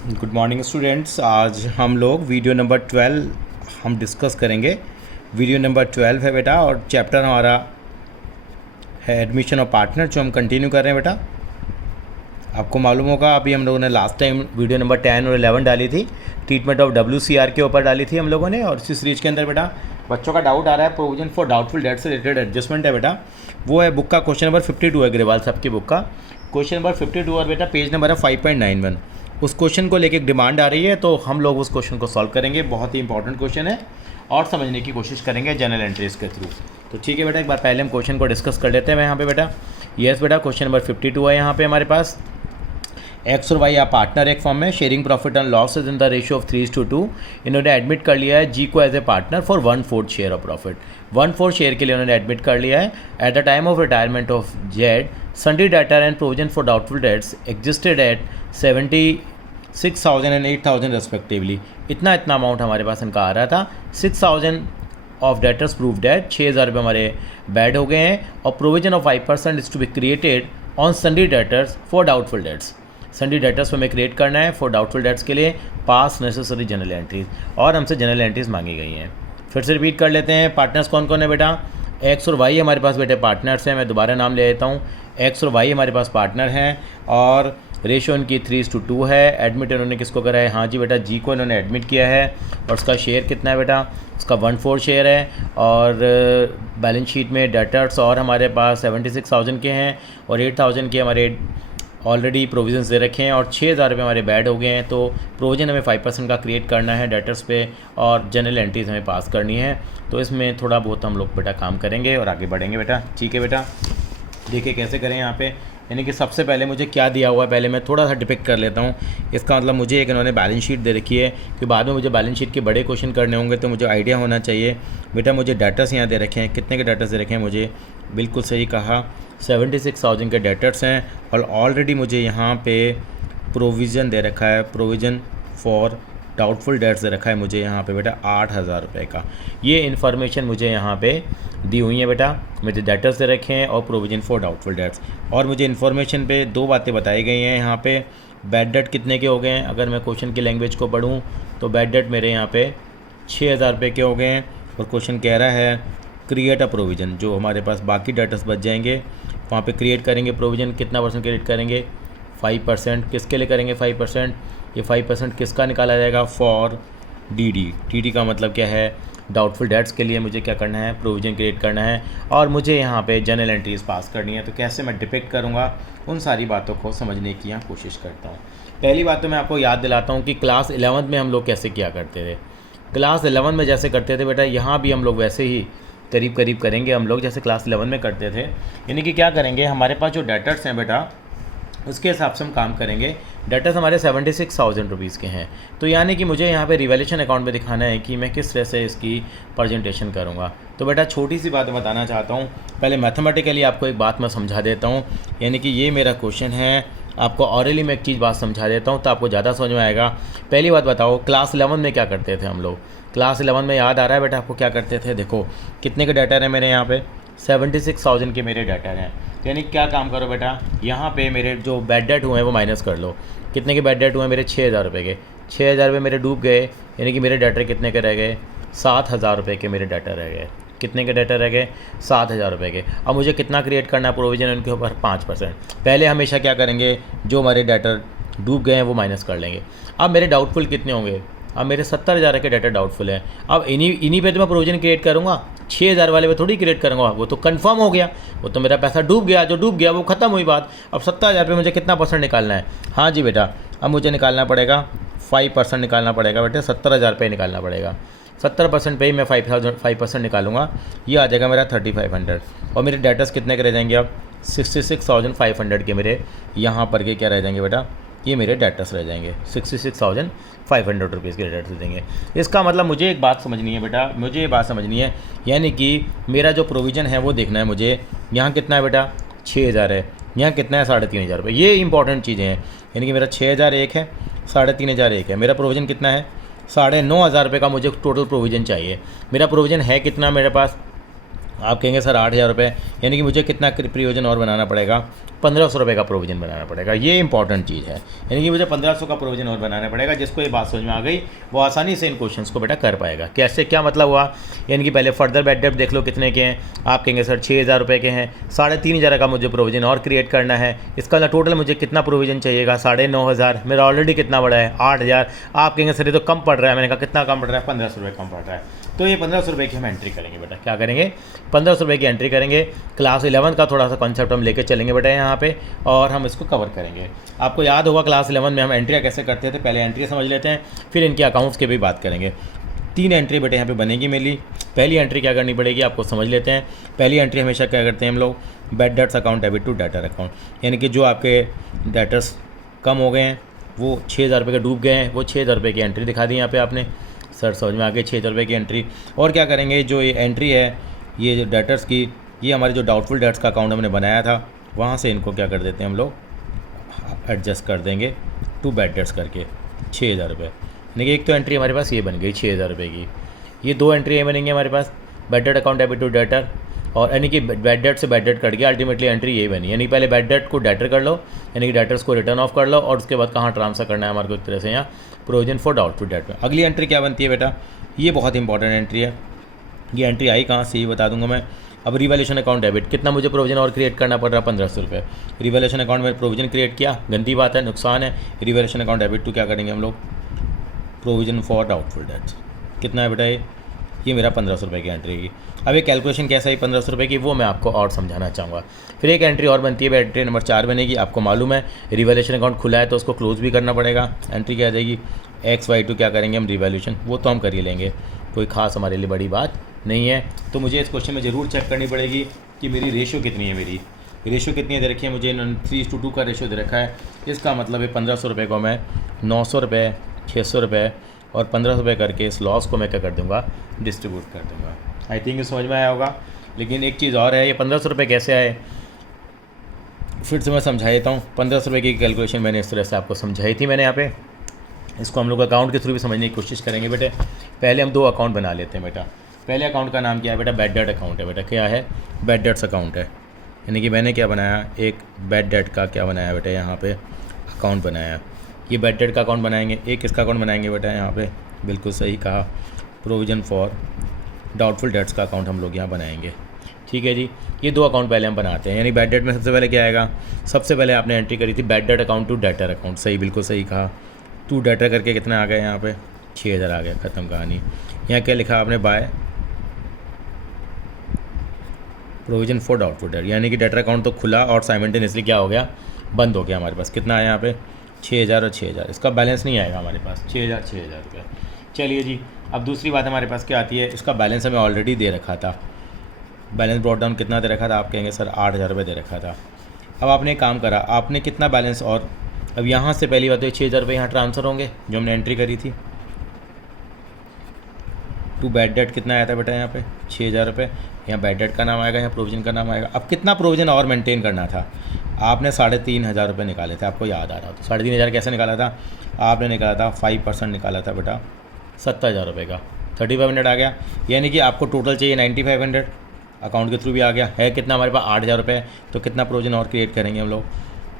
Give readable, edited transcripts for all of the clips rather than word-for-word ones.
Good morning students. आज हम लोग वीडियो नंबर 12 हम डिस्कस करेंगे। वीडियो नंबर 12 है बेटा और चैप्टर हमारा है एडमिशन ऑफ पार्टनर, जो हम कंटिन्यू कर रहे हैं बेटा। आपको मालूम होगा अभी हम लोगों ने लास्ट टाइम वीडियो नंबर 10 और 11 डाली थी, ट्रीटमेंट ऑफ WCR के ऊपर डाली थी हम लोगों ने। और इसी सीरीज के अंदर बेटा बच्चों का डाउट आ रहा है, प्रोविजन फॉर डाउटफुल डेट से रिलेटेड एडजस्टमेंट है बेटा। वो है बुक का क्वेश्चन नंबर 52 है, ग्रेवाल साहब की बुक का क्वेश्चन नंबर 52 और बेटा पेज नंबर है 5.91। उस क्वेश्चन को लेके एक डिमांड आ रही है, तो हम लोग उस क्वेश्चन को सॉल्व करेंगे। बहुत ही इंपॉर्टेंट क्वेश्चन है और समझने की कोशिश करेंगे जनरल एंट्रीज के थ्रू। तो ठीक है बेटा, एक बार पहले हम क्वेश्चन को डिस्कस कर लेते हैं यहाँ पे बेटा। यस बेटा, क्वेश्चन नंबर 52 है यहाँ पे हमारे पास। एक्स और वाई आप पार्टनर एक फॉर्म में, sharing profit and losses in the ratio of 3:2। इन्होंने एडमिट कर लिया है जी को as a partner for 1/4 share of profit. 1/4 share के लिए उन्होंने एडमिट कर लिया है। At the time of retirement of Z, sundry debtor and provision for doubtful debts existed at 76,000 and 8,000 respectively. इतना अमाउंट हमारे पास इनका आ रहा था। 6,000 ऑफ डेटर्स प्रूव डेट, 6,000 रुपये हमारे बैड हो गए हैं। और provision of 5% is to be created on sundry debtors for doubtful debts. Sundry debtors हमें क्रिएट करना है फॉर डाउटफुल डेट्स के लिए पास नेसेसरी जनरल एंट्रीज, और हमसे जनरल एंट्रीज मांगी गई हैं। फिर से रिपीट कर लेते हैं। पार्टनर्स कौन कौन है बेटा? एक्स और वाई हमारे पास बेटे पार्टनर्स हैं। मैं दोबारा नाम ले लेता हूँ। एक्स और वाई हमारे पास पार्टनर हैं और रेशो इनकी 3:2 है। एडमिट इन्होंने किसको करा है? हाँ जी बेटा, जी को इन्होंने एडमिट किया है। और उसका शेयर कितना है बेटा? उसका 1/4 शेयर है। और बैलेंस शीट में डेटर्स और हमारे पास 76,000 के हैं और 8,000 के हमारे ऑलरेडी प्रोविजंस दे रखे हैं और 6,000 रुपये हमारे बैड हो गए हैं। तो प्रोविजन हमें 5% का क्रिएट करना है डेटर्स पे और जनरल एंट्रीज हमें पास करनी है। तो इसमें थोड़ा बहुत हम लोग बेटा काम करेंगे और आगे बढ़ेंगे बेटा। ठीक है बेटा, देखिए कैसे करें यहाँ पे। यानी कि सबसे पहले मुझे क्या दिया हुआ है, पहले मैं थोड़ा सा डिपिक्ट कर लेता हूँ। इसका मतलब मुझे एक इन्होंने बैलेंस शीट दे रखी है कि बाद में मुझे बैलेंस शीट के बड़े क्वेश्चन करने होंगे, तो मुझे आइडिया होना चाहिए। बेटा मुझे डेटर्स यहाँ दे रखे हैं, कितने के डेटर्स दे रखे हैं मुझे? बिल्कुल सही कहा, 76,000 के डेटर्स हैं। और ऑलरेडी मुझे यहाँ पे प्रोविज़न दे रखा है, प्रोविज़न फॉर डाउटफुल डेट्स दे रखा है मुझे यहाँ पे बेटा 8,000 रुपये का। ये इन्फॉर्मेशन मुझे यहाँ पे दी हुई है बेटा। मुझे डेटर्स दे रखे हैं और प्रोविज़न फॉर डाउटफुल डेट्स। और मुझे इन्फॉर्मेशन पे दो बातें बताई गई हैं यहाँ पे। बैड डेट कितने के हो गए हैं? अगर मैं क्वेश्चन की लैंग्वेज को पढ़ूँ तो बैड डेट मेरे यहाँ पे 6,000 रुपये के हो गए हैं। और क्वेश्चन कह रहा है क्रिएट अ प्रोविज़न, जो हमारे पास बाकी डेटर्स बच जाएंगे वहाँ पे क्रिएट करेंगे प्रोविज़न। कितना परसेंट क्रिएट करेंगे? 5%। किसके लिए करेंगे 5%? ये 5% किसका निकाला जाएगा? फॉर DD का मतलब क्या है? डाउटफुल डेट्स के लिए मुझे क्या करना है? प्रोविज़न क्रिएट करना है और मुझे यहाँ पे जनरल एंट्रीज पास करनी है। तो कैसे मैं डिपिक्ट करूँगा, उन सारी बातों को समझने की यहाँ कोशिश करता हूँ। पहली बात तो मैं आपको याद दिलाता हूँ कि क्लास 11 में हम लोग कैसे किया करते थे। क्लास 11 में जैसे करते थे बेटा, यहाँ भी हम लोग वैसे ही करीब करेंगे हम लोग जैसे क्लास 11 में करते थे। यानी कि क्या करेंगे, हमारे पास जो डेटर्स हैं बेटा उसके हिसाब से हम काम करेंगे। डेटर्स हमारे 76,000 रुपीज़ के हैं। तो यानी कि मुझे यहाँ पे रिवैल्यूएशन अकाउंट में दिखाना है कि मैं किस तरह से इसकी प्रेजेंटेशन करूँगा। तो बेटा छोटी सी बात बताना चाहता हूँ। पहले मैथमेटिकली आपको एक बात मैं समझा देता हूँ। यानी कि ये मेरा क्वेश्चन है, आपको ऑरली में एक चीज़ बात समझा देता हूँ तो आपको ज़्यादा समझ में आएगा। पहली बात बताओ, क्लास 11 में क्या करते थे हम लोग? क्लास 11 में याद आ रहा है बेटा आपको क्या करते थे? देखो कितने के डेटर हैं मेरे यहाँ पे? 76,000 के मेरे डेटर हैं। यानी क्या काम करो बेटा, यहाँ पे मेरे जो बैड डेट हुए हैं वो माइनस कर लो। कितने के बैड डेट हुए हैं मेरे? 6,000 रुपये के। 6,000 रुपये मेरे डूब गए, यानी कि मेरे डेटर कितने के रह गए? 7,000 रुपये के मेरे डेटर रह गए। कितने के डेटर रह गए? 7,000 रुपये के। अब मुझे कितना क्रिएट करना है प्रोविज़न उनके ऊपर? 5%। पहले हमेशा क्या करेंगे, जो हमारे डेटर डूब गए हैं वो माइनस कर लेंगे। अब मेरे डाउटफुल कितने होंगे? अब मेरे 70,000 के डेटा डाउटफुल है। अब इन्हीं पे तो मैं प्रोविजन क्रिएट करूँगा, 6,000 वाले पे थोड़ी क्रिएट करूँगा। वो तो कंफर्म हो गया, वो तो मेरा पैसा डूब गया। जो डूब गया वो ख़त्म हुई बात। अब 70,000 पे मुझे कितना परसेंट निकालना है? हाँ जी बेटा, अब मुझे निकालना पड़ेगा 5% निकालना पड़ेगा बेटा। 70,000 पे निकालना पड़ेगा। 70% पे ही मैं 5% निकालूंगा। ये आ जाएगा मेरा 3,500। और मेरे डेटर्स कितने के रह जाएंगे? अब 66,500 के मेरे यहाँ पर के क्या रह जाएंगे बेटा? ये मेरे डेटर्स रह जाएंगे। 66,500 रुपीज़ के डेटर्स देंगे। इसका मतलब मुझे एक बात समझनी है बेटा, मुझे ये बात समझनी है, यानी कि मेरा जो प्रोविज़न है वो देखना है मुझे। यहाँ कितना है बेटा? 6,000 है। यहाँ कितना है? 3,500 रुपये। ये इंपॉर्टेंट चीज़ें हैं। यानी कि मेरा 6,000 एक है, 3,500 एक है। मेरा प्रोविज़न कितना है? 9,500 रुपये का मुझे टोटल प्रोविज़न चाहिए। मेरा प्रोविज़न है कितना मेरे पास? आप कहेंगे सर 8,000 रुपये, यानी कि मुझे कितना प्रोविज़न और बनाना पड़ेगा? 1,500 रुपये का प्रोविज़न बनाना पड़ेगा। ये इंपॉर्टेंट चीज़ है, यानी कि मुझे 1,500 का प्रोविज़न और बनाना पड़ेगा। जिसको ये बात समझ में आ गई वो आसानी से इन क्वेश्चंस को बेटा कर पाएगा। कैसे, क्या मतलब हुआ? यानी कि पहले फर्दर बैड डेट देख लो कितने के हैं। आप कहेंगे सर 6,000 रुपये के हैं, 3,500 का मुझे प्रोविज़न और क्रिएट करना है। इसका टोटल मुझे कितना प्रोविज़न चाहिएगा? 9,500। मेरा ऑलरेडी कितना बड़ा है? 8,000। आप कहेंगे सर ये तो कम पड़ रहा है। मैंने कहा कितना कम पड़ रहा है? 1,500 रुपये कम पड़ रहा है। तो ये 1,500 रुपये की हम एंट्री करेंगे बेटा। क्या करेंगे? 1,500 रुपये की एंट्री करेंगे। क्लास 11 का थोड़ा सा कॉन्सेप्ट हम लेके चलेंगे बेटा यहाँ पे, और हम इसको कवर करेंगे। आपको याद होगा क्लास 11 में हम एंट्रियाँ कैसे करते थे। पहले एंट्री समझ लेते हैं, फिर इनके अकाउंट्स के भी बात करेंगे। 3 एंट्री बेटे यहाँ पे बनेगी मेरी। पहली एंट्री क्या करनी पड़ेगी आपको समझ लेते हैं। पहली एंट्री हमेशा क्या करते हैं हम लोग? Bad debts account debit to debtor account, यानी कि जो आपके डेटर्स कम हो गए हैं, वो 6,000 रुपये के डूब गए हैं, वो 6,000 रुपये की एंट्री दिखा दी यहाँ पे आपने। सर समझ में आ गई 6,000 रुपये की एंट्री। और क्या करेंगे, जो ये एंट्री है ये जो डेटर्स की, ये हमारे जो डाउटफुल डेट्स का अकाउंट हमने बनाया था, वहाँ से इनको क्या कर देते हैं हम लोग? एडजस्ट कर देंगे टू बैड डेट्स करके 6,000 रुपये। यानी कि एक तो एंट्री हमारे पास ये बन गई 6,000 रुपये की। ये 2 एंट्री ये बनेंगे हमारे पास, bad debt account debit to debtor, और यानी कि बैड डेट से बैड डेट कट गया। अल्टीमेटली एंट्री यही बनी, यानी पहले बैड डेट को डेटर कर लो, यानी कि डेटर्स को रिटर्न ऑफ कर लो, और उसके बाद कहाँ ट्रांसफर करना है हमारे को, एक तरह से यहाँ प्रोविजन फॉर डाउटफुल डेट में। अगली एंट्री क्या बनती है बेटा? ये बहुत इंपॉर्टेंट एंट्री है। ये एंट्री आई कहाँ से, ये बता दूंगा मैं। अब रिवैल्यूएशन अकाउंट डेबिट, कितना मुझे प्रोविजन और क्रिएट करना पड़ रहा है? 1,500 रुपये। रिवैल्यूएशन अकाउंट में प्रोविजन क्रिएट किया, गंदी बात है, नुकसान है। रिवैल्यूएशन अकाउंट डेबिट टू क्या करेंगे हम लोग? Provision for doubtful dates. कितना है बेटा ये मेरा 1,500 रुपये की एंट्री की। अब ये कैलकुलेशन कैसा है 1,500 रुपये की, वो मैं आपको और समझाना चाहूँगा। फिर एक एंट्री और बनती है, एंट्री नंबर 4 बनेगी। आपको मालूम है रिवैल्यूएशन अकाउंट खुला है तो उसको क्लोज भी करना पड़ेगा। एंट्री क्या आ जाएगी? XY2 क्या करेंगे हम? रिवैल्यूएशन। वो तो हम कर ही लेंगे, कोई खास हमारे लिए बड़ी बात नहीं है। तो मुझे इस क्वेश्चन में ज़रूर चेक करनी पड़ेगी कि मेरी रेशियो कितनी है। मेरी रेशियो कितनी दे रखी है? मुझे 3:2 का रेशियो दे रखा है। इसका मतलब है 1,500 रुपये को मैं 900 रुपये, 600 रुपये और 1,500 रुपये करके इस लॉस को मैं क्या कर दूँगा? डिस्ट्रीब्यूट कर दूँगा। आई थिंक ये समझ में आया होगा। लेकिन एक चीज़ और है, ये 1,500 रुपये कैसे आए फिर से मैं समझा देता हूँ। 1,500 रुपये की कैलकुलेशन मैंने इस तरह से आपको समझाई थी मैंने यहाँ पे। इसको हम लोग अकाउंट के थ्रू भी समझने की कोशिश करेंगे बेटे। पहले हम 2 अकाउंट बना लेते हैं बेटा। पहले अकाउंट का नाम क्या है बेटा? बैड डेट अकाउंट है बेटा। क्या है? बैड डेट्स अकाउंट है। यानी कि मैंने क्या बनाया? एक बैड डेट का क्या बनाया बेटा? यहाँ पे अकाउंट बनाया। ये बैड डेट का अकाउंट बनाएंगे। एक किसका अकाउंट बनाएंगे बेटा? यहाँ पे बिल्कुल सही कहा, प्रोविजन फॉर डाउटफुल डेट्स का अकाउंट हम लोग यहाँ बनाएंगे। ठीक है जी। ये 2 अकाउंट पहले हम बनाते हैं। यानी बैड डेट में सबसे पहले क्या आएगा? सबसे पहले आपने एंट्री करी थी bad debt account to debtor account. सही, बिल्कुल सही कहा। टू डेटर करके कितना आ गया यहाँ पे? 6,000 आ गया। ख़त्म कहानी। यहाँ क्या लिखा आपने? By provision for doubtful date, यानी कि डेटर अकाउंट तो खुला और साइमल्टेनियसली क्या हो गया? बंद हो गया। हमारे पास कितना आया यहाँ पे? 6,000 और 6,000। इसका बैलेंस नहीं आएगा हमारे पास। 6,000 रुपये। चलिए जी, अब दूसरी बात हमारे पास क्या आती है? इसका बैलेंस हमें ऑलरेडी दे रखा था। बैलेंस ब्रॉट डाउन कितना दे रखा था? आप कहेंगे सर 8,000 रुपये दे रखा था। अब आपने एक काम करा, आपने कितना बैलेंस, और अब यहाँ से पहली बात तो 6,000 रुपये यहाँ ट्रांसफ़र होंगे जो हमने एंट्री करी थी। टू बैड डेट कितना आया था बेटा? यहाँ पे 6,000 रुपये। यहाँ बैड डेट का नाम आएगा, यहाँ प्रोविजन का नाम आएगा। अब कितना प्रोविजन और मेंटेन करना था? आपने 3,500 रुपये निकाले थे, आपको याद आ रहा हो तो। 3,500 कैसे निकाला था? आपने निकाला था 5% निकाला था बेटा 70,000 रुपये का। 3,500 आ गया। यानी कि आपको टोटल चाहिए 9,500। अकाउंट के थ्रू भी आ गया है। कितना हमारे पास? 8,000 रुपये। तो कितना प्रोविजन और क्रिएट करेंगे हम लोग?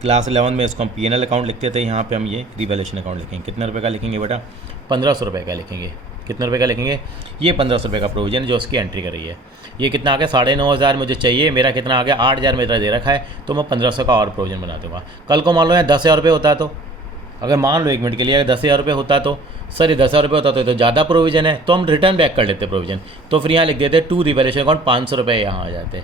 क्लास 11 में इसको हम P&L अकाउंट लिखते थे, यहाँ पे हम ये रिवैल्यूएशन अकाउंट लिखेंगे। कितने रुपये का लिखेंगे बेटा? 1,500 रुपये का लिखेंगे। कितने रुपये का लिखेंगे? ये 1,500 रुपये का प्रोविजन जो उसकी एंट्री कर रही है। ये कितना आ गया? 9,500 मुझे चाहिए। मेरा कितना आ गया? 8,000 मेरा दे रखा है, तो मैं 1,500 का और प्रोविजन बना दूँगा। कल को मान लो यहाँ 10,000 रुपये होता तो, अगर मान लो 1 मिनट के लिए 10,000 रुपये होता तो, सर ये 10,000 रुपये होता तो ज़्यादा प्रोविजन है, तो हम रिटर्न बैक कर लेते प्रोविजन। तो फिर यहाँ लिख देते टू रिवैल्यूएशन अकाउंट 500 रुपये यहाँ आ जाते।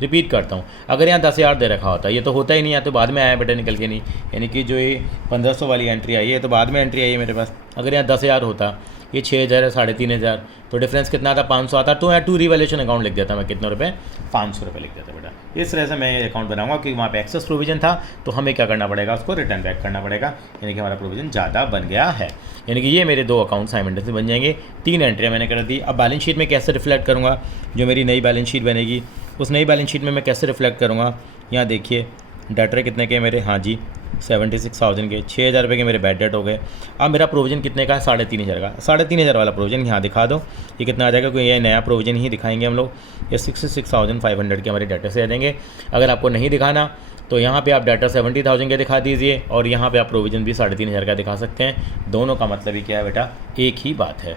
रिपीट करता हूँ, अगर यहाँ 10,000 दे रखा होता, ये तो होता ही नहीं है, तो बाद में आया बेटा निकल के नहीं। यानी कि जो ये 1,500 वाली एंट्री आई है तो बाद में एंट्री आई है मेरे पास। अगर यहाँ 10,000 होता, ये 6,000 है, 3,500, तो डिफरेंस कितना आता? 500 आता। तो यहाँ टू रिवैल्यूएशन अकाउंट लिख देता मैं। कितने रुपये? 500 रुपये लिख देता बेटा। इस तरह से मैं ये अकाउंट बनाऊंगा क्योंकि वहाँ पे एक्सेस प्रोविजन था, तो हमें क्या करना पड़ेगा? उसको रिटर्न बैक करना पड़ेगा। यानी कि हमारा प्रोविजन ज़्यादा बन गया है। यानी कि ये मेरे 2 अकाउंट साइमल्टेनियसली बन जाएंगे। 3 एंट्रियाँ मैंने कर दी। अब बैलेंस शीट में कैसे रिफ्लेक्ट करूँगा? जो मेरी नई बैलेंस शीट बनेगी, उस नई बैलेंस शीट में मैं कैसे रिफ्लेक्ट करूँगा? यहाँ देखिए, डेटर कितने के मेरे, हाँ जी 76,000 के, 6,000 रुपये के मेरे बैड डेट हो गए। अब मेरा प्रोविजन कितने का है, 3,500 का। 3,500 वाला प्रोविजन यहाँ दिखा दो, ये कितना आ जाएगा, क्योंकि ये नया प्रोविजन ही दिखाएंगे हम लोग। ये 66,500 के हमारे डेटर से आ जाएंगे। अगर आपको नहीं दिखाना तो यहाँ पे आप डाटा 70,000 के दिखा दीजिए और यहाँ पे आप प्रोविजन भी 3,500 का दिखा सकते हैं। दोनों का मतलब ही क्या है बेटा, एक ही बात है।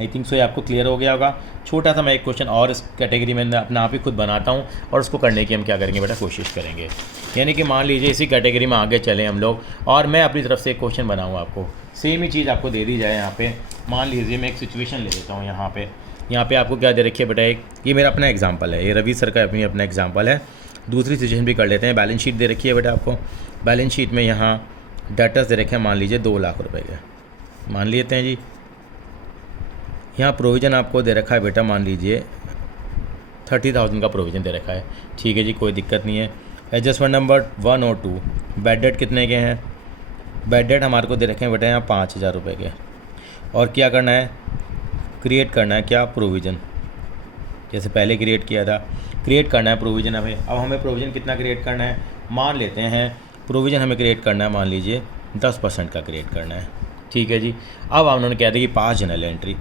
आई थिंक सो ये आपको क्लियर हो गया होगा। छोटा सा मैं एक क्वेश्चन और इस कैटेगरी में अपना आप ही खुद बनाता हूँ और उसको करने की हम क्या करेंगे बेटा, कोशिश करेंगे। यानी कि मान लीजिए इसी कैटेगरी में आगे चलें हम लोग और मैं अपनी तरफ से एक क्वेश्चन बनाऊँगा आपको, सेम ही चीज़ आपको दे दी जाए। यहाँ पे मान लीजिए मैं एक सिचुएशन ले लेता हूँ। यहाँ पे आपको क्या दे रखी है बेटा, एक ये मेरा अपना एग्जाम्पल है, ये रवि सर का अपना एग्जाम्पल है। दूसरी सिचुएशन भी कर लेते हैं। बैलेंस शीट दे रखी है बेटा आपको। बैलेंस शीट में यहाँ डेटर्स दे रखे हैं, मान लीजिए 2 लाख रुपए के, मान लेते हैं जी। यहाँ प्रोविज़न आपको दे रखा है बेटा, मान लीजिए 30,000 का प्रोविज़न दे रखा है। ठीक है जी, कोई दिक्कत नहीं है। एडजस्टमेंट नंबर 1 और 2, बैड डेट कितने के हैं, बैड डेट हमारे को दे रखे हैं बेटा यहाँ 5,000 रुपये के। और क्या करना है, क्रिएट करना है क्या, प्रोविज़न, जैसे पहले क्रिएट किया था, क्रिएट करना है प्रोविज़न हमें। अब हमें प्रोविज़न कितना क्रिएट करना है, मान लेते हैं प्रोविज़न हमें क्रिएट करना है, मान लीजिए 10% का क्रिएट करना है। ठीक है जी। अब उन्होंने कह दिया कि पास जनरल एंट्री।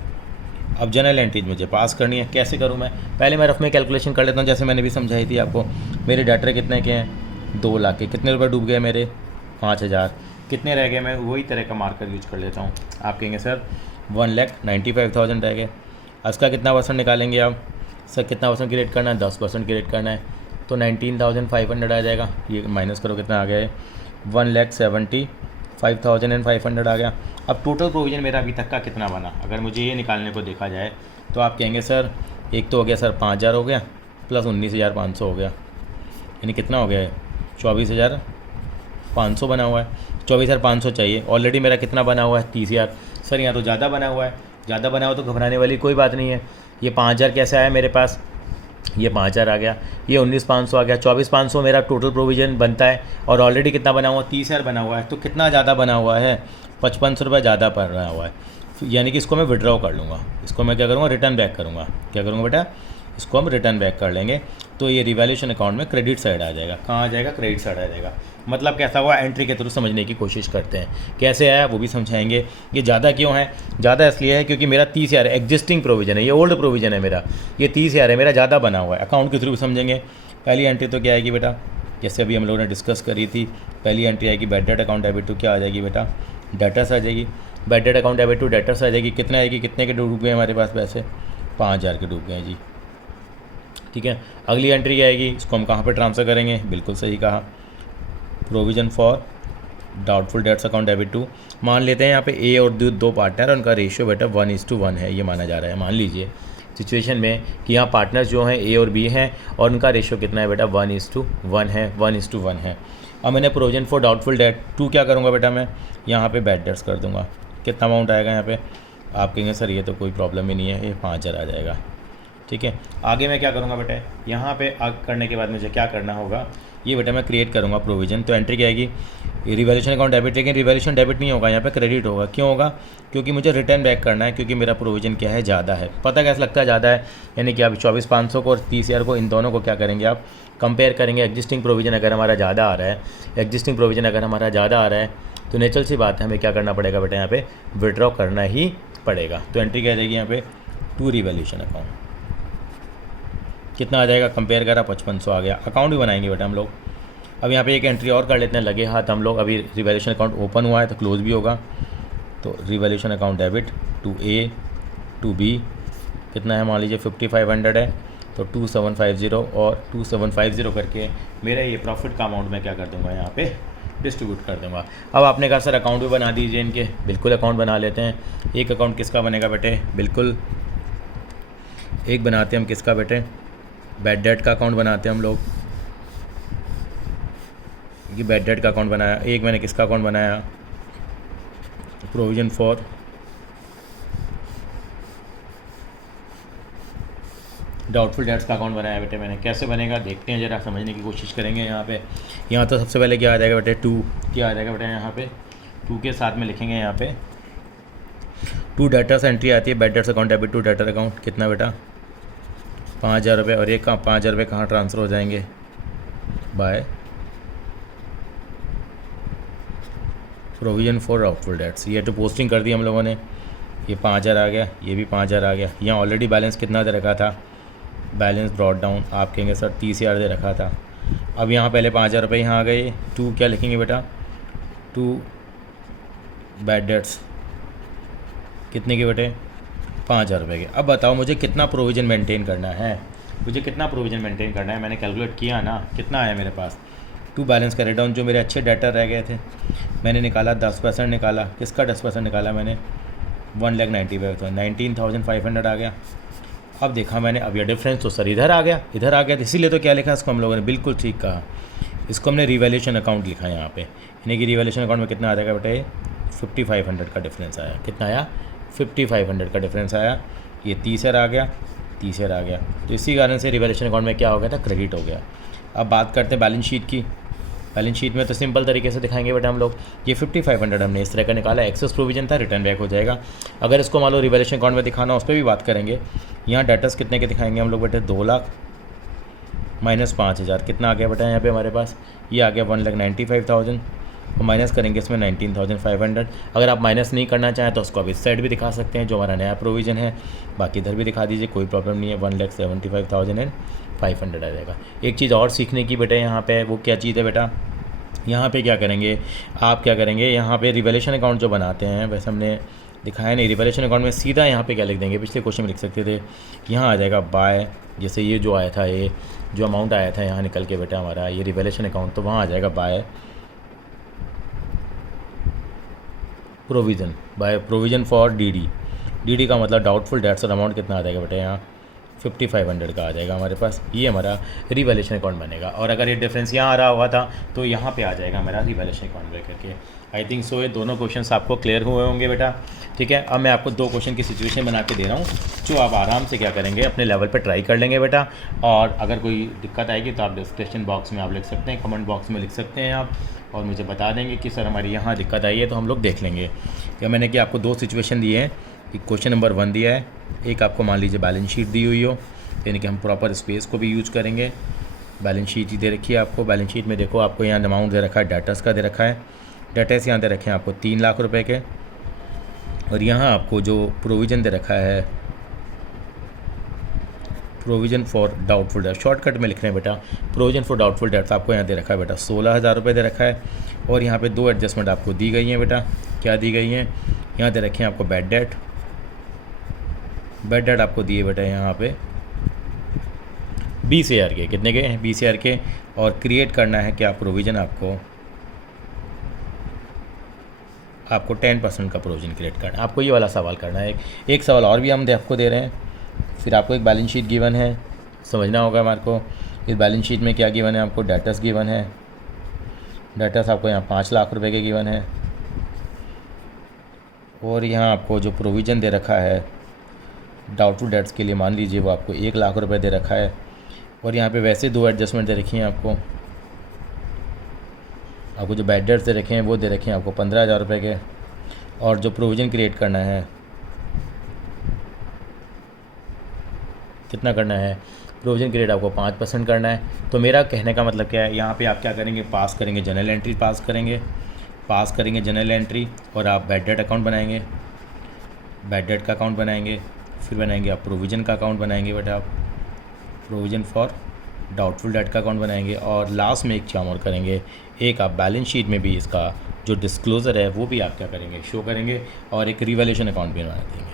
अब जनरल एंट्रीज मुझे पास करनी है, कैसे करूँ मैं, पहले मैं रफ में कैलकुलेशन कर लेता हूँ, जैसे मैंने भी समझाई थी आपको। मेरे डाटा कितने के हैं, 2 लाख के, कितने रुपए डूब गए मेरे, 5,000, कितने रह गए, मैं वही तरह का मार्कर यूज कर लेता हूँ। आप कहेंगे सर 1,95,000 रह गए, उसका कितना परसेंट निकालेंगे आप, सर कितना परसेंट क्रिएट करना है, 10% क्रिएट करना है, तो 19,500 आ जाएगा। ये माइनस करो कितना आ गया है, 1,75,500 आ गया। अब टोटल प्रोविज़न मेरा अभी तक का कितना बना, अगर मुझे ये निकालने को देखा जाए तो आप कहेंगे सर एक तो हो गया सर 5,000 हो गया प्लस 19,500 हो गया, यानी कितना हो गया है, 24,500 बना हुआ है। 24,500 चाहिए, ऑलरेडी मेरा कितना बना हुआ है, 30,000। सर यहाँ तो ज़्यादा बना हुआ है, ज़्यादा बना हुआ तो घबराने वाली कोई बात नहीं है। ये 5,000 कैसे आया मेरे पास, ये 5,000 आ गया, ये 19,500 आ गया, 24,500 मेरा टोटल प्रोविज़न बनता है और ऑलरेडी कितना बना हुआ, 30,000 बना हुआ है। तो कितना ज़्यादा बना हुआ है, 5500 रुपये ज़्यादा पड़ रहा हुआ है, यानी कि इसको मैं विड्रॉ कर लूँगा, इसको मैं क्या करूँगा, रिटर्न बैक करूँगा। क्या करूँगा बेटा, इसको हम रिटर्न बैक कर लेंगे, तो ये रिवैल्यूएशन अकाउंट में क्रेडिट साइड आ जाएगा। कहाँ आ जाएगा, क्रेडिट साइड आ जाएगा। मतलब कैसा हुआ, एंट्री के थ्रू समझने की कोशिश करते हैं, कैसे आया वो भी समझाएंगे। ये ज़्यादा क्यों है, ज़्यादा इसलिए है क्योंकि मेरा 30,000 एग्जिस्टिंग प्रोविजन है, ये ओल्ड प्रोविजन है मेरा, ये 30,000 है मेरा, ज़्यादा बना हुआ है। अकाउंट के थ्रू भी समझेंगे। पहली एंट्री तो क्या आएगी बेटा, जैसे अभी हम लोगों ने डिस्कस करी थी, पहली एंट्री आएगी bad debt account debit to क्या आ जाएगी बेटा, डेटर्स आ जाएगी। Bad debt account debit to debtors आ जाएगी, कितना आएगी, कितने के डूब गए हमारे पास पैसे, 5,000 के डूब गए जी। ठीक है, अगली एंट्री क्या आएगी, इसको हम कहाँ पे ट्रांसफ़र करेंगे, बिल्कुल सही कहा, provision for doubtful debts account debit to. मान लेते हैं यहाँ पे ए और दो पार्टनर, उनका रेशियो बेटा 1:1 है, ये माना जा रहा है। मान लीजिए सिचुएशन में कि यहाँ पार्टनर्स जो हैं ए और बी हैं और उनका रेशियो कितना है बेटा, 1:1 है, 1:1 है। अब मैंने provision for doubtful debt to क्या करूँगा बेटा, मैं यहाँ पे बैड डेट्स कर दूँगा। कितना अमाउंट आएगा यहाँ पे, आप कहेंगे सर ये तो कोई प्रॉब्लम ही नहीं है, ये 5,000 आ जाएगा। ठीक है, आगे मैं क्या करूँगा बेटा, यहाँ पे करने के बाद मुझे क्या करना होगा, ये बेटा मैं क्रिएट करूँगा प्रोविज़न। तो एंट्री क्या आएगी, रिवैल्यूएशन अकाउंट डेबिट, लेकिन रिवैल्यूएशन डेबिट नहीं होगा, यहाँ पे क्रेडिट होगा। क्यों होगा, क्योंकि मुझे रिटर्न बैक करना है, क्योंकि मेरा प्रोविज़न क्या है, ज़्यादा है। पता कैसे लगता है ज़्यादा है, यानी कि आप 24,500 को और 30,000 को, इन दोनों को क्या करेंगे, आप कंपेयर करेंगे। एग्जिस्टिंग प्रोविज़न अगर हमारा ज़्यादा आ रहा है, एग्जिस्टिंग प्रोविज़न अगर हमारा ज़्यादा आ रहा है तो नेचुरल सी बात है हमें क्या करना पड़ेगा बेटा, यहाँ पे विड्रॉ करना ही पड़ेगा। तो एंट्री क्या आ जाएगी यहाँ पे, टू रिवैल्यूएशन अकाउंट, कितना आ जाएगा, कंपेयर करा 5500 आ गया। अकाउंट भी बनाएंगे बेटा हम लोग। अब यहाँ पे एक एंट्री और कर लेते हैं लगे हाथ हम लोग। अभी रिवैल्यूएशन अकाउंट ओपन हुआ है तो क्लोज भी होगा। तो revaluation account debit to A to B कितना है, मान लीजिए 5,500 है, तो 2,750 और 2,750 करके मेरा ये प्रॉफिट का अमाउंट मैं क्या कर दूँगा, यहाँ पे डिस्ट्रीब्यूट कर दूँगा। अब आपने कहा सर अकाउंट भी बना दीजिए इनके, बिल्कुल अकाउंट बना लेते हैं। एक अकाउंट किसका बनेगा बेटे, बिल्कुल एक बनाते हैं हम, किसका बेटे, बैड डेट का अकाउंट बनाते हैं हम लोग। ये बैड डेट का अकाउंट बनाया। एक मैंने किसका अकाउंट बनाया, प्रोविज़न फॉर डाउटफुल डेट्स का अकाउंट बनाया बेटे मैंने। कैसे बनेगा देखते हैं, ज़रा समझने की कोशिश करेंगे। यहाँ तो सबसे पहले क्या आ जाएगा बेटे, 2 क्या आ जाएगा बेटा, यहाँ पे 2 के साथ में लिखेंगे यहाँ पे 2 डेटर्स एंट्री आती है, bad debts account debit to debtor account, कितना बेटा 5,000 रुपये। और ये कहाँ 5,000 रुपये कहाँ ट्रांसफ़र हो जाएंगे, by provision for doubtful debts, ये तो पोस्टिंग कर दी हम लोगों ने, ये 5,000 आ गया, ये भी 5,000 आ गया। यहाँ ऑलरेडी बैलेंस कितना दे रखा था, बैलेंस ब्रॉड डाउन, आप कहेंगे सर 30,000 दे रखा था। अब यहाँ पहले 5,000 रुपये यहाँ आ गए, टू क्या लिखेंगे बेटा, टू बैड डेट्स कितने के बेटे, 5,000 रुपये के। अब बताओ मुझे कितना प्रोविज़न मेंटेन करना है, मुझे कितना प्रोविज़न मेंटेन करना है। मैंने कैलकुलेट किया ना, कितना आया मेरे पास, टू बैलेंस कैरी डाउन, जो मेरे अच्छे डेटर रह गए थे मैंने निकाला, 10% निकाला। किसका 10% निकाला मैंने, 1,95,000, 19,500 आ गया। अब देखा मैंने, अब ये डिफरेंस तो सर इधर आ गया, इधर आ गया, तो इसीलिए तो क्या लिखा इसको हम लोगों ने, बिल्कुल ठीक कहा, इसको हमने रिवैल्यूएशन अकाउंट लिखा है यहाँ पे। यानी कि रिवैल्यूएशन अकाउंट में कितना आ जाएगा बेटे, 5,500 का डिफरेंस आया। कितना आया, 5,500 का डिफरेंस आया। ये 30,000 आ गया, 30,000 आ गया, तो इसी कारण से रिवैल्यूएशन अकाउंट में क्या हो गया था, क्रेडिट हो गया। अब बात करते हैं बैलेंस शीट की। बैलेंस शीट में तो सिंपल तरीके से दिखाएंगे बेटा हम लोग, ये 5,500 हमने इस तरह का निकाला, एक्सेस प्रोविजन था, रिटर्न बैक हो जाएगा। अगर इसको मान लो रिवैल्यूएशन अकाउंट में दिखाना, उस पर भी बात करेंगे। यहाँ डेटर्स कितने के दिखाएंगे हम लोग बेटे, 2 लाख माइनस 5,000, कितना आ गया बेटा यहाँ पे हमारे पास, ये आ गया 1,95,000, और माइनस करेंगे इसमें 19,500। अगर आप माइनस नहीं करना चाहें तो उसको आप इस साइड भी दिखा सकते हैं, जो हमारा नया प्रोविज़न है, बाकी इधर भी दिखा दीजिए, कोई प्रॉब्लम नहीं है। 1,75,500 आ जाएगा। एक चीज़ और सीखने की बेटा यहाँ पे, वो क्या चीज़ है बेटा, यहाँ पे क्या करेंगे आप, क्या करेंगे यहाँ पे रिवैल्यूएशन अकाउंट जो बनाते हैं, वैसे हमने दिखाया नहीं, रिवैल्यूएशन अकाउंट में सीधा यहाँ पे क्या लिख देंगे, पिछले क्वेश्चन में लिख सकते थे, यहाँ आ जाएगा बाय, जैसे ये जो आया था, ये जो अमाउंट आया था यहाँ निकल के बेटा हमारा, ये रिवैल्यूएशन अकाउंट, तो वहाँ आ जाएगा by provision, by provision for D का मतलब डाउटफुल डेट्स, और अमाउंट कितना आ जाएगा बेटा यहाँ 5,500 का आ जाएगा हमारे पास। ये हमारा रिवैल्यूएशन अकाउंट बनेगा। और अगर ये डिफरेंस यहाँ आ रहा हुआ था तो यहाँ पे आ जाएगा हमारा रिवैल्यूएशन अकाउंट ब्रेक करके। आई थिंक सो ये दोनों क्वेश्चंस आपको क्लियर हुए होंगे बेटा, ठीक है। अब मैं आपको 2 क्वेश्चन की सिचुएशन बना के दे रहा हूँ, जो आप आराम से क्या करेंगे, अपने लेवल पर ट्राई कर लेंगे बेटा। और अगर कोई दिक्कत आएगी तो आप डिस्क्रिप्शन बॉक्स में आप लिख सकते हैं, कमेंट बॉक्स में लिख सकते हैं आप, और मुझे बता देंगे कि सर हमारी यहाँ दिक्कत आई है, तो हम लोग देख लेंगे। क्या मैंने कि आपको 2 सिचुएशन दिए हैं, एक क्वेश्चन नंबर 1 दिया है, एक आपको मान लीजिए बैलेंस शीट दी हुई हो, यानी कि हम प्रॉपर स्पेस को भी यूज करेंगे। बैलेंस शीट ही दे रखी है आपको, बैलेंस शीट में देखो आपको यहाँ अमाउंट दे रखा है, डाटास का दे रखा है, डाटास यहाँ दे रखे हैं आपको 3 लाख रुपए के, और यहाँ आपको जो प्रोविज़न दे रखा है, provision for doubtful date, shortcut में लिख रहे हैं बेटा, प्रोविज़न फॉर डाउटफुल डेट्स आपको यहाँ दे रखा है बेटा 16,000 रुपये दे रखा है। और यहाँ पे 2 एडजस्टमेंट आपको दी गई हैं बेटा, क्या दी गई हैं, यहाँ दे रखे हैं आपको बैड डेट, बैड डेट आपको दिए बेटा यहाँ पे 20,000 के, कितने के, 20,000 के। और क्रिएट करना है क्या प्रोविज़न, आपको 10% का प्रोविज़न क्रिएट करना है। आपको ये वाला सवाल करना है। एक सवाल और भी हम आपको दे रहे हैं, फिर आपको एक बैलेंस शीट गिवन है, समझना होगा हमारे को। इस बैलेंस शीट में क्या गिवन है आपको, डाटास गिवन है, डाटास आपको यहाँ 5 लाख रुपए के गिवन है, और यहाँ आपको जो प्रोविज़न दे रखा है डाउटफुल डेट्स के लिए, मान लीजिए वो आपको 1 लाख रुपए दे रखा है। और यहाँ पे वैसे 2 एडजस्टमेंट दे रखी हैं आपको जो बैड डेट्स दे रखे हैं वो दे रखे हैं आपको 15,000 रुपये के। और जो प्रोविज़न क्रिएट करना है, कितना करना है, प्रोविज़न क्रिएट आपको 5% करना है। तो मेरा कहने का मतलब क्या है, यहाँ पे आप क्या करेंगे, पास करेंगे जनरल एंट्री, पास करेंगे जनरल एंट्री, और आप बैड डेट अकाउंट बनाएंगे, बैड डेट का अकाउंट बनाएंगे, फिर बनाएंगे आप प्रोविज़न का अकाउंट बनाएंगे बेटा, आप प्रोविज़न फॉर डाउटफुल डेट का अकाउंट बनाएंगे। और लास्ट में एक काम और करेंगे, एक आप बैलेंस शीट में भी इसका जो डिस्क्लोज़र है वो भी आप क्या करेंगे, शो करेंगे, और एक रिवैल्यूएशन अकाउंट भी बना देंगे,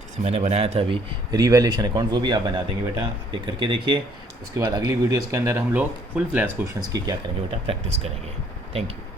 जैसे मैंने बनाया था अभी रिवैल्यूएशन अकाउंट, वो भी आप बना देंगे बेटा। ये करके देखिए, उसके बाद अगली वीडियोज़ के अंदर हम लोग फुल फ्लैश क्वेश्चंस की क्या करेंगे बेटा, प्रैक्टिस करेंगे। Thank you.